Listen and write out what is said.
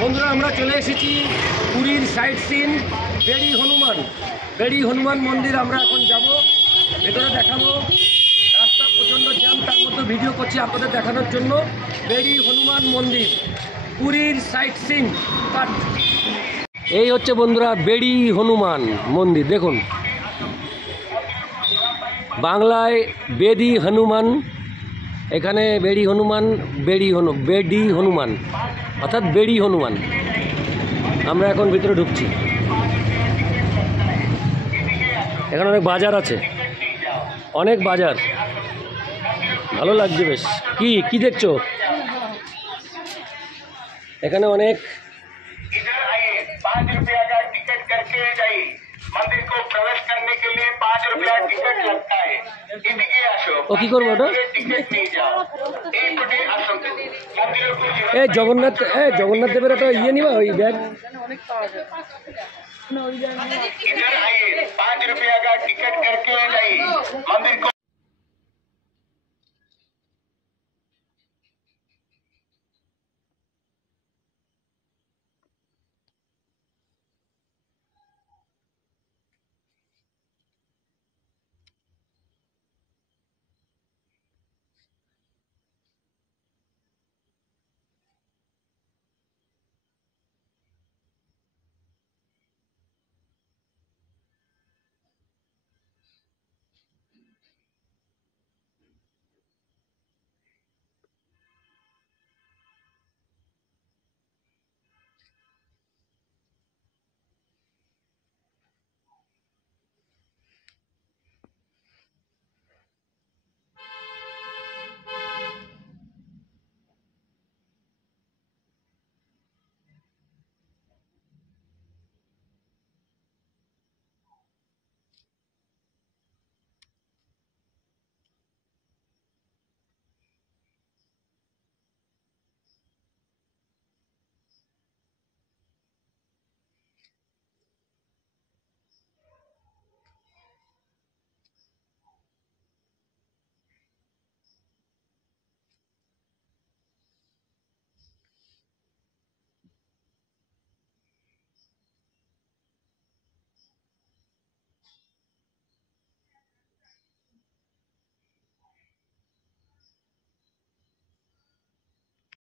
বন্ধুরা আমরা চলে এসেছি পুরীর সাইট সিন বেড়ি হনুমান মন্দির। আমরা এখন যাব, ভেতরে দেখাবো। রাস্তা প্রচণ্ড জ্যাম, তার মধ্যে ভিডিও করছি আপনাদের দেখানোর জন্য। বেড়ি হনুমান মন্দির, পুরীর সাইট সিন পার্ট। এই হচ্ছে বন্ধুরা বেড়ি হনুমান মন্দির। দেখুন, বাংলায় বেদি হনুমান, এখানে বেড়ি হনুমান, বেড়ি হনুমান অর্থাৎ বেড়ি হনুমান। আমরা এখন ভিতরে ঢুকছি। এখানে অনেক বাজার আছে, অনেক বাজার, ভালো লাগছে বেশ। কি দেখছো? এখানে অনেক मंदिर को प्रवेश करने के लिए 5 रुपया टिकट लगता है। ও কি করবো ওটা? জগন্নাথ দেবের একটা ইয়ে নিবা, ওই ব্যাগ। इधर आइए, 5 रुपया का टिकट करके जाइए मंदिर को।